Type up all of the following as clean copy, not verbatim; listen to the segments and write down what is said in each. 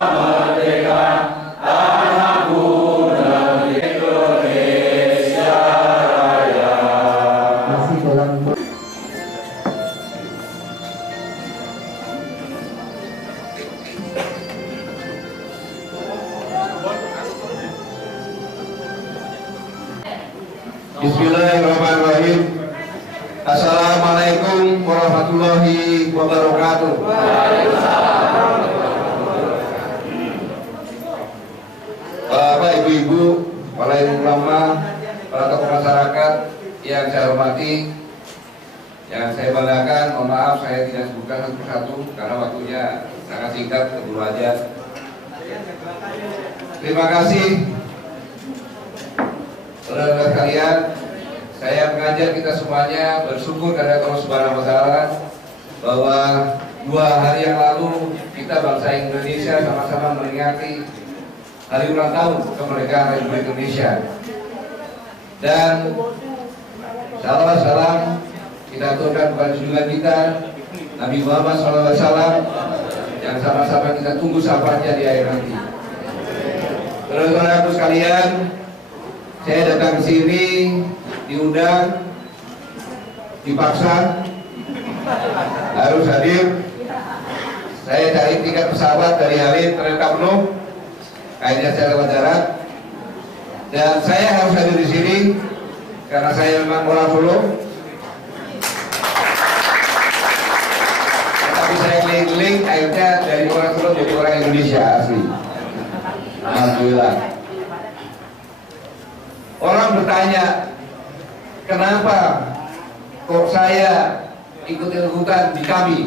Merdeka, tanahku negeri Indonesia Raya. Masih dalam Bismillahirrahmanirrahim. Assalamualaikum warahmatullahi wabarakatuh. Bapak, Ibu-ibu, para ulama, para tokoh masyarakat yang saya hormati, yang saya banggakan, mohon maaf saya tidak sebutkan satu persatu karena waktunya sangat singkat, keburu aja. Terima kasih saudara sekalian. Saya mengajak kita semuanya bersyukur kepada Allah Subhanahu wa Ta'ala bahwa 2 hari yang lalu kita bangsa Indonesia sama-sama memperingati hari ulang tahun kemerdekaan Republik Indonesia. Dan salam kita aturkan kepada junjungan kita Nabi Muhammad SAW yang sama-sama kita tunggu syafaatnya di akhir nanti. Saudara-saudaraku sekalian, saya datang ke sini diundang, dipaksa harus hadir. Saya cari tiket pesawat dari Halim ternyata penuh, akhirnya saya lewat darat. Dan saya harus hadir di sini karena saya memang orang Solo. Tapi saya keliling-keliling, akhirnya dari orang Solo jadi orang Indonesia asli. Alhamdulillah. Orang bertanya, kenapa kok saya ikut-ikutan di kami?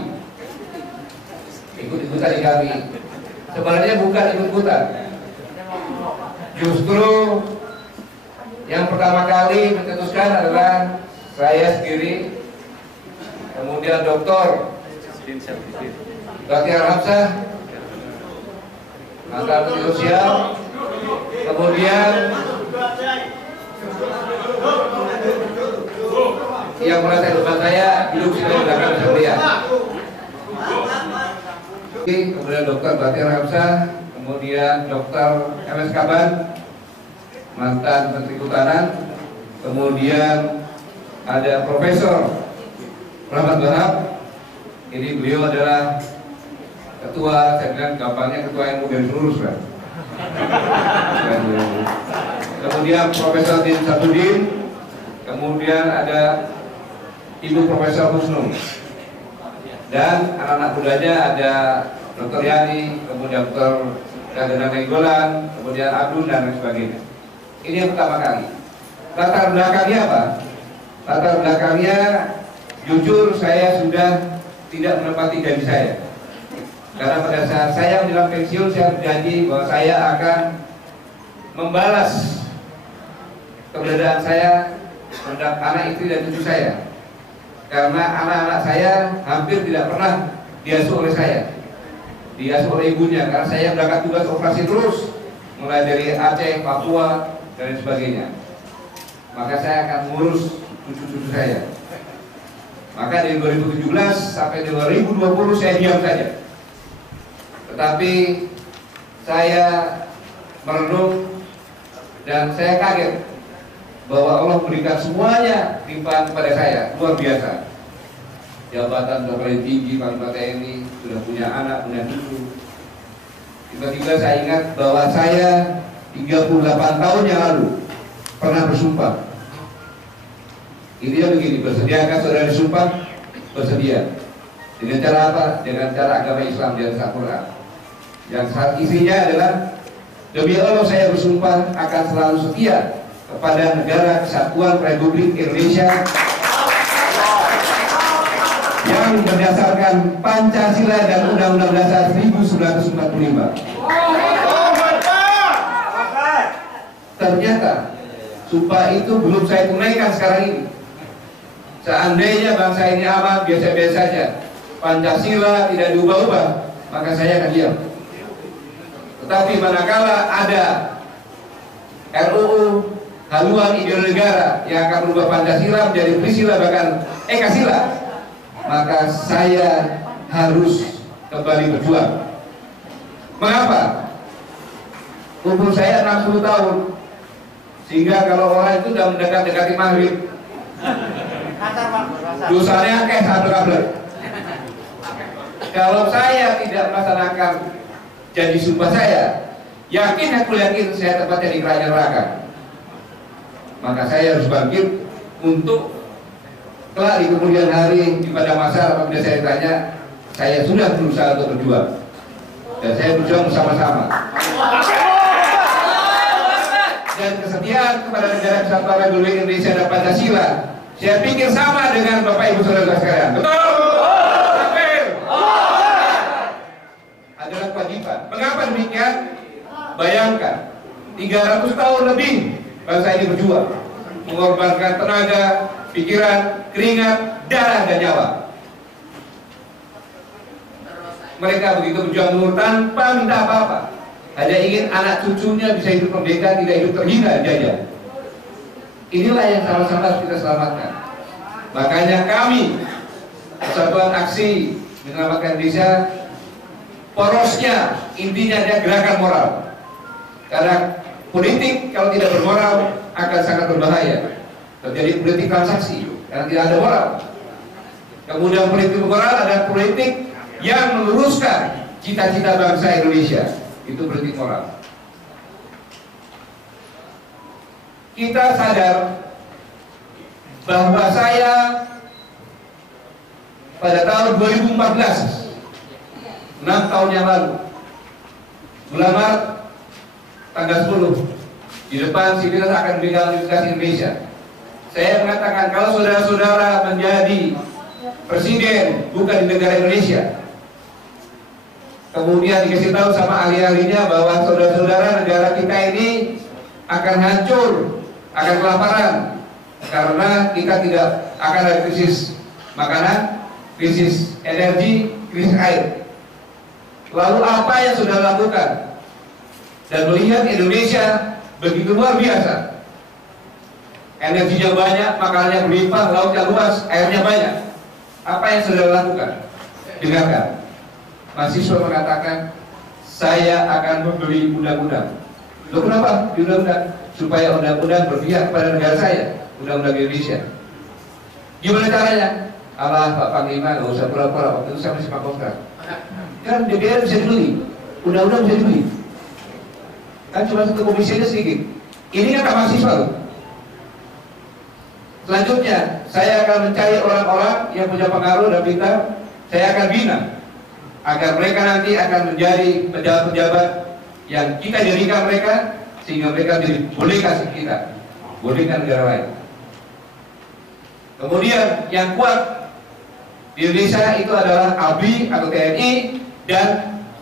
Ikut-ikutan di kami. Sebenarnya bukan ikut-ikutan. Justru yang pertama kali mencetuskan adalah saya sendiri, kemudian Dr. Batiar Hamzah, mantan Menteri Sosial, kemudian yang merasa depan saya duduk di belakang saya. Kemudian Dr. Batiar Hamzah, kemudian Dr. MS Kaban, mantan Menteri Kehutanan, kemudian ada Profesor Rahmat Wahab, ini beliau adalah ketua, saya bilang gampangnya ketua yang muda lurus, Pak. Kemudian Profesor Din Sabudin, kemudian ada Ibu Profesor Husnul, dan anak-anak mudanya ada Dr. Yani, kemudian Dr. Kadena Nenggolan, kemudian Abdul dan lain sebagainya. Ini yang pertama kali. Latar belakangnya apa? Latar belakangnya jujur saya sudah tidak menepati janji saya. Karena pada saat saya menjelang pensiun saya berjanji bahwa saya akan membalas keberadaan saya terhadap anak istri dan cucu saya. Karena anak-anak saya hampir tidak pernah diasuh oleh saya, diasuh oleh ibunya, karena saya berangkat tugas operasi terus, mulai dari Aceh, Papua, dan sebagainya. Maka saya akan mengurus cucu-cucu saya. Maka dari 2017 sampai 2020 saya diam saja. Tetapi saya merenung dan saya kaget bahwa Allah memberikan semuanya limpahan kepada saya, luar biasa. Jabatan sudah paling tinggi, Panglima TNI, sudah punya anak, punya cucu. Tiba-tiba saya ingat bahwa saya 38 tahun yang lalu pernah bersumpah. Intinya begini, bersediakah saudara disumpah? Bersedia. Dengan cara apa? Dengan cara agama Islam dan Al-Quran. Yang isinya adalah, demi Allah saya bersumpah akan selalu setia kepada Negara Kesatuan Republik Indonesia yang berdasarkan Pancasila dan Undang-Undang Dasar 1945. Ternyata sumpah itu belum saya tunaikan sekarang ini. Seandainya bangsa ini aman, biasa-biasa saja, Pancasila tidak diubah-ubah, maka saya akan diam. Tetapi manakala ada RUU haluan ideologi negara yang akan merubah Pancasila menjadi Trisila bahkan Ekasila, maka saya harus kembali berjuang. Mengapa? Umur saya 60 tahun, sehingga kalau orang itu sudah mendekati maghrib, dosanya kayak satu kabel. Kalau saya tidak melaksanakan janji sumpah saya, aku yakin saya tempatnya di kerajaan neraka. Maka saya harus bangkit untuk kelak di kemudian hari pada masa apabila saya ditanya, saya sudah berusaha untuk berjuang dan saya berjuang bersama-sama. Dan kesetiaan kepada negara Kesatuan Republik Indonesia dan Pancasila, saya pikir sama dengan Bapak Ibu Saudara sekalian. Betul? Adalah kewajiban. Mengapa demikian? Bayangkan, 300 tahun lebih bangsa ini berjuang, mengorbankan tenaga, pikiran, keringat, darah, dan nyawa. Mereka begitu berjuang dulu tanpa minta apa-apa, hanya ingin anak cucunya bisa hidup merdeka, tidak hidup terhina jajah. Inilah yang sama-sama harus kita selamatkan. Makanya kami, Persatuan Aksi Menyelamatkan Indonesia, porosnya intinya ada gerakan moral. Karena politik kalau tidak bermoral akan sangat berbahaya. Terjadi politik transaksi karena tidak ada moral. Kemudian politik moral adalah politik yang meluruskan cita-cita bangsa Indonesia. Itu politik moral. Kita sadar bahwa saya pada tahun 2014, 6 tahun yang lalu, bulan Maret tanggal 10, di depan Sivitas Akademika Universitas Indonesia, saya mengatakan kalau saudara-saudara menjadi presiden bukan di negara Indonesia, kemudian dikasih tahu sama ahli-ahlinya bahwa saudara-saudara negara kita ini akan hancur, akan kelaparan, karena kita tidak akan ada krisis makanan, krisis energi, krisis air. Lalu apa yang sudah dilakukan? Dan melihat Indonesia begitu luar biasa, energinya banyak, makanannya berlimpah, lautnya luas, airnya banyak. Apa yang sudah dilakukan? Dengarkan. Mahasiswa mengatakan, saya akan membeli undang-undang. Loh, kenapa? Di undang-undang supaya undang-undang berpihak kepada negara saya, undang-undang Indonesia. Gimana caranya? Allah, Pak Panglima, nggak usah pura-pura, waktu itu saya masih pangkostrat. Kan DPR bisa dibeli, undang-undang bisa dibeli. Kan cuma satu komisinya sedikit. Ini kata mahasiswa loh. Selanjutnya, saya akan mencari orang-orang yang punya pengaruh dan pintar. Saya akan bina agar mereka nanti akan menjadi pejabat-pejabat yang kita jadikan mereka, sehingga mereka jadi boleh kasih kita, bolehkan negara lain. Kemudian yang kuat di Indonesia itu adalah ABRI atau TNI dan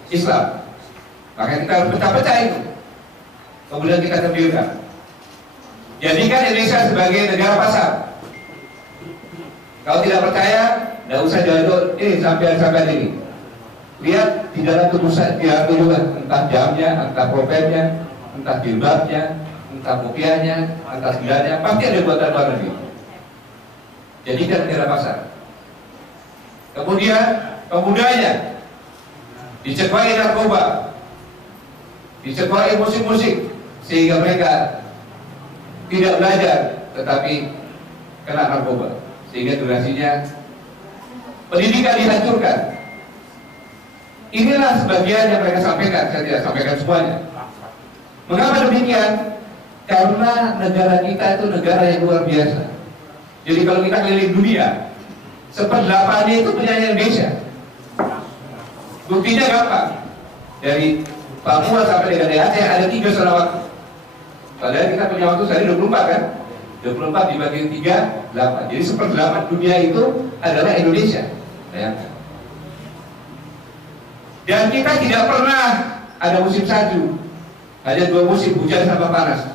Islam. Maka kita harus pecah-pecah itu. Kemudian kita kembalikan. Jadikan Indonesia sebagai negara pasar. Kalau tidak percaya, tidak usah jalan sampai ini. Lihat di dalam tubuh entah jamnya, entah profetnya, entah jilbabnya, entah kopiahnya, entah segalanya, pasti ada buatan luar negeri. Jadikan negara pasar. Kemudian pemudanya dicekwai narkoba, dicekwai musik-musik, sehingga mereka tidak belajar tetapi kena narkoba, sehingga durasinya pendidikan dihancurkan. Inilah sebagian yang mereka sampaikan, saya tidak sampaikan semuanya. Mengapa demikian? Karena negara kita itu negara yang luar biasa. Jadi kalau kita keliling dunia, 1/8-nya itu punya Indonesia. Buktinya gampang. Dari Papua sampai dengan Aceh ada 3 zona waktu. Padahal kita punya waktu sehari 24 kan? 24 dibagi 3, 8. Jadi 1/8 dunia itu adalah Indonesia. Bayangkan. Dan kita tidak pernah ada musim salju. Hanya 2 musim, hujan sama panas.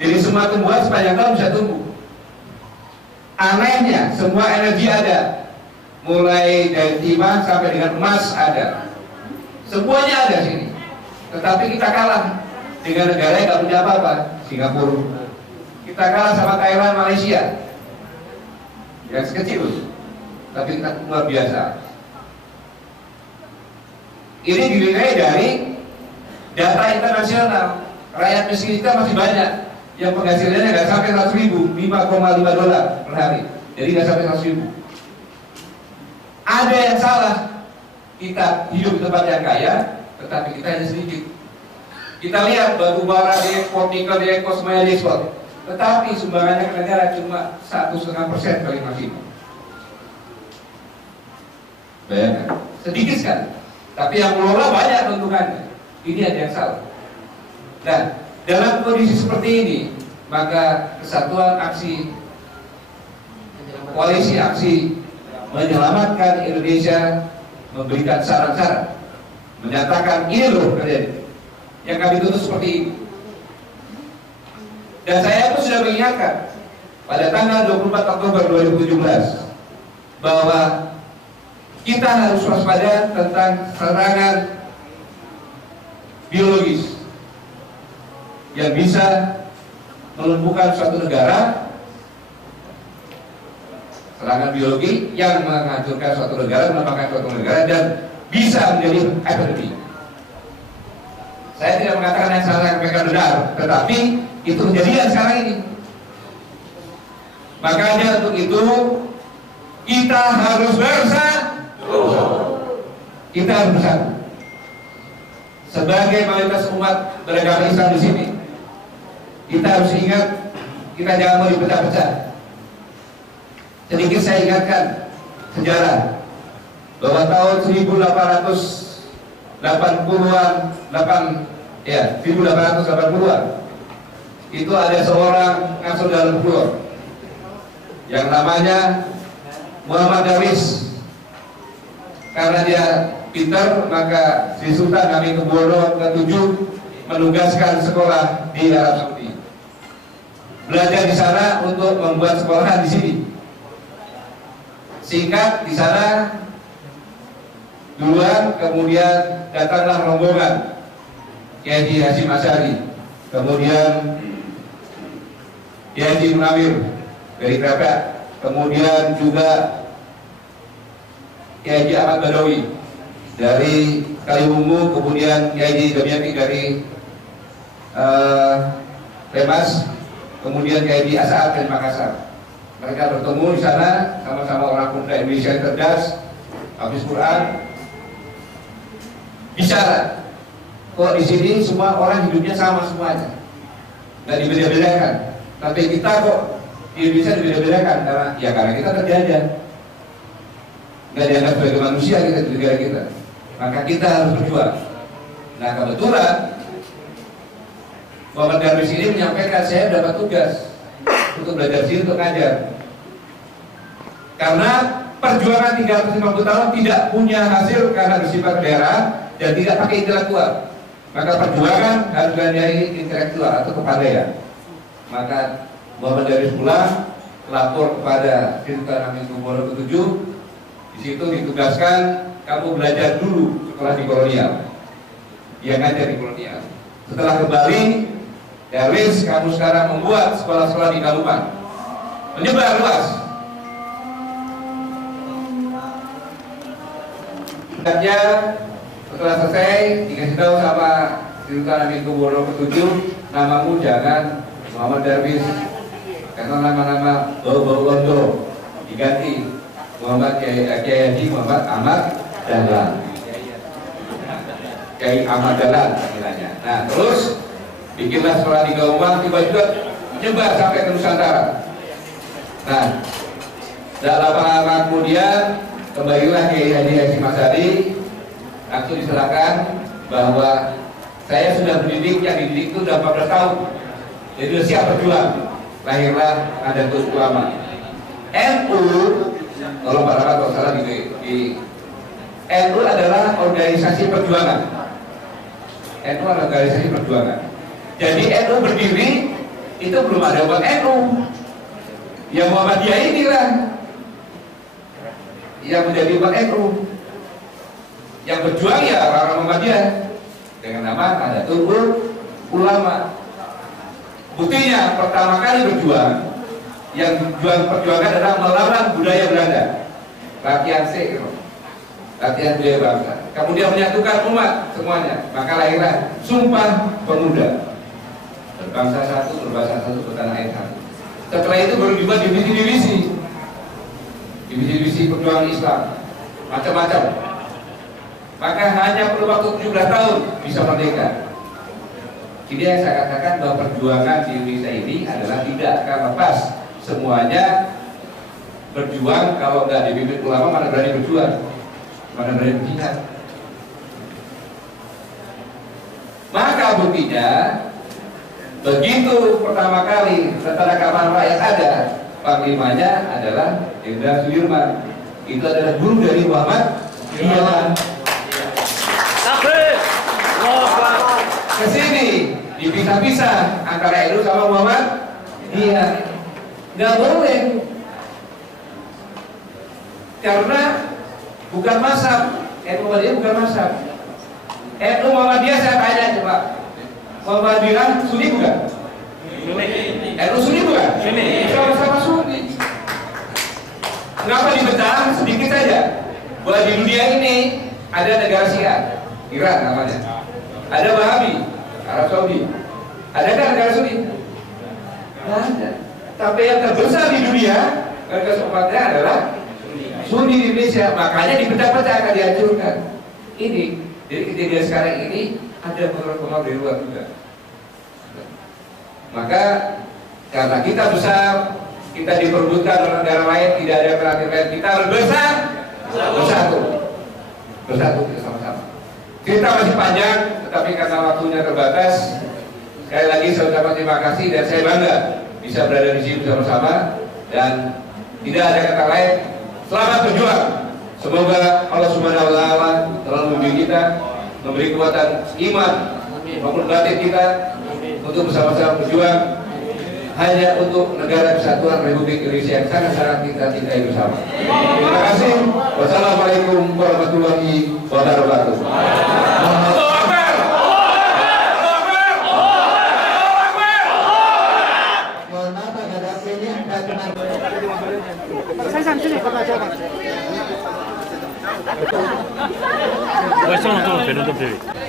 Jadi semua tumbuhan sepanjang tahun bisa tumbuh. Anehnya, semua energi ada. Mulai dari timah sampai dengan emas ada. Semuanya ada sini. Tetapi kita kalah dengan negara yang gak punya apa-apa, Singapura. Kita kalah sama Thailand, Malaysia, yang sekecil, tapi kita luar biasa. Ini dinilai dari data internasional. Rakyat miskin kita masih banyak yang penghasilannya nggak sampai 100.000, $5,5 per hari. Jadi nggak sampai 100.000. Ada yang salah. Kita hidup di tempat yang kaya, tetapi kita hanya sedikit. Kita lihat batu bara diekspor, nikel diekspor, semuanya diekspor. Tetapi sumbangannya ke negara cuma 1,5% paling maksimal. Bayangkan, sedikit sekali. Tapi yang mengelola banyak keuntungannya. Ini ada yang salah. Nah, dalam kondisi seperti ini, maka kesatuan aksi, koalisi aksi menyelamatkan Indonesia memberikan saran-saran, menyatakan ini loh terjadi yang kami tuntut seperti ini. Dan saya pun sudah mengingatkan pada tanggal 24 Oktober 2017 bahwa kita harus waspada tentang serangan biologis yang bisa melumpuhkan suatu negara, serangan biologi yang menghancurkan suatu negara, melemahkan suatu negara, dan bisa menjadi epidemi. Saya tidak mengatakan yang salah yang mereka benar, tetapi itu kejadian sekarang ini. Makanya untuk itu kita harus bersatu. Kita harus bersatu. Sebagai mayoritas umat beragama Islam di sini, kita harus ingat, kita jangan mau dipecah-pecah. Sedikit saya ingatkan sejarah bahwa tahun 1880-an itu ada seorang ngasuh dalam pulau yang namanya Muhammad Darwis. Karena dia pintar, maka Sri Sultan Hamengkubuwono ke-7 menugaskan sekolah di Arab Saudi. Belajar di sana untuk membuat sekolahan di sini. Singkat, di sana duluan, kemudian datanglah rombongan Kiai Hasyim Asy'ari, kemudian Kiai Munawir dari Krapek, kemudian juga Kiai Ahmad Badawi dari Kaliwungu, kemudian Kiai Damiati dari Remas, kemudian Kiai As'ad dari Makassar. Mereka bertemu di sana, sama-sama orang muda Indonesia yang cerdas, habis Quran, bicara. Kok di sini semua orang hidupnya sama semuanya, nggak dibeda-bedakan. Tapi kita kok di Indonesia dibeda-bedakan karena kita terjajah, nggak dianggap sebagai manusia kita di negara kita. Maka kita harus berjuang. Nah, kebetulan Muhammad Darwis ini menyampaikan, saya dapat tugas untuk belajar sini, untuk ngajar. Karena perjuangan 350 tahun tidak punya hasil karena bersifat daerah dan tidak pakai intelektual. Maka perjuangan harus dari intelektual atau kepandaian. Maka Muhammad Darwis pulang, lapor kepada Sultan Hamengkubuwono ke-7. Di situ ditugaskan, kamu belajar dulu sekolah di kolonial. Dia ngajar di kolonial. Setelah kembali, Darwis, kamu sekarang membuat sekolah-sekolah di Kaluman, menyebar luas. Setelah selesai, dikasih tahu sama Sultan Hamengkubuwono ke-7, namamu jangan Muhammad Darwis, karena nama-nama bau-bau londo, diganti Muhammad Kiai Haji Muhammad Ahmad Dahlan, Kiai Ahmad Dahlan panggilannya. Nah, terus bikinlah sekolah di Kaluman, tiba-tiba menyebar sampai ke Nusantara. Nah, tidak lama kemudian kembalilah Kiai Haji Hasyim Asy'ari, langsung diserahkan bahwa saya sudah mendidik, yang dididik itu sudah 14 tahun, jadi sudah siap berjuang. Lahirlah Nahdlatul Ulama. NU, kalau Pak Rahmat kalau salah di NU adalah organisasi perjuangan. NU adalah organisasi perjuangan. Jadi NU berdiri itu belum ada umat NU. Yang Muhammadiyah inilah yang menjadi umat NU. Yang berjuang ya orang Muhammadiyah dengan nama Nahdlatul Ulama. Buktinya pertama kali berjuang, yang perjuangan adalah melawan budaya Belanda, Rakyat latihan budaya bangsa. Kemudian menyatukan umat semuanya, maka lahirlah Sumpah Pemuda. Berbangsa satu, berbahasa satu, bertanah air satu. Setelah itu baru dibuat divisi-divisi perjuangan Islam, macam-macam. Maka hanya perlu waktu 17 tahun bisa merdeka. Jadi yang saya katakan bahwa perjuangan di Indonesia ini adalah tidak akan lepas. Semuanya berjuang, kalau nggak dipimpin ulama mana berani berjuang, mana berani berjihad. Maka buktinya begitu pertama kali tentara keamanan rakyat ada, panglimanya adalah Jenderal Sudirman. Itu adalah guru dari Muhammad. Iya. Kesini dipisah-pisah antara NU sama Muhammad. Iya. Nggak boleh. Karena bukan mazhab. NU Muhammadiyah bukan mazhab. NU Muhammadiyah saya tanya coba. Muhammadiyah Sunni bukan? NU Sunni bukan? Sama-sama Sunni. Kenapa dipecah? Sedikit saja. Bahwa di dunia ini ada negara Syiah, Iran namanya. Ada Wahabi, Arab Saudi. Adakah negara Sunni? Tidak ada. Tapi yang terbesar di dunia, keempatnya adalah Sunni di Indonesia. Makanya dipecah-pecah, akan dihancurkan. Ini, jadi kejadian sekarang ini ada pengaruh-pengaruh dari luar juga. Maka karena kita besar, kita diperbutkan oleh negara lain, tidak ada alternatif lain, kita harus bersatu kita sama-sama. Cerita masih panjang, tetapi karena waktunya terbatas, sekali lagi saya ucapkan terima kasih dan saya bangga bisa berada di sini bersama-sama dan tidak ada kata lain. Selamat berjuang. Semoga Allah Subhanahu wa taala selalu membimbing kita, memberi kekuatan iman maupun batin kita untuk bersama-sama berjuang hanya untuk negara kesatuan Republik Indonesia yang sangat-sangat kita cintai bersama. Terima kasih. Wassalamualaikum warahmatullahi wabarakatuh. Questo non te lo vedo più.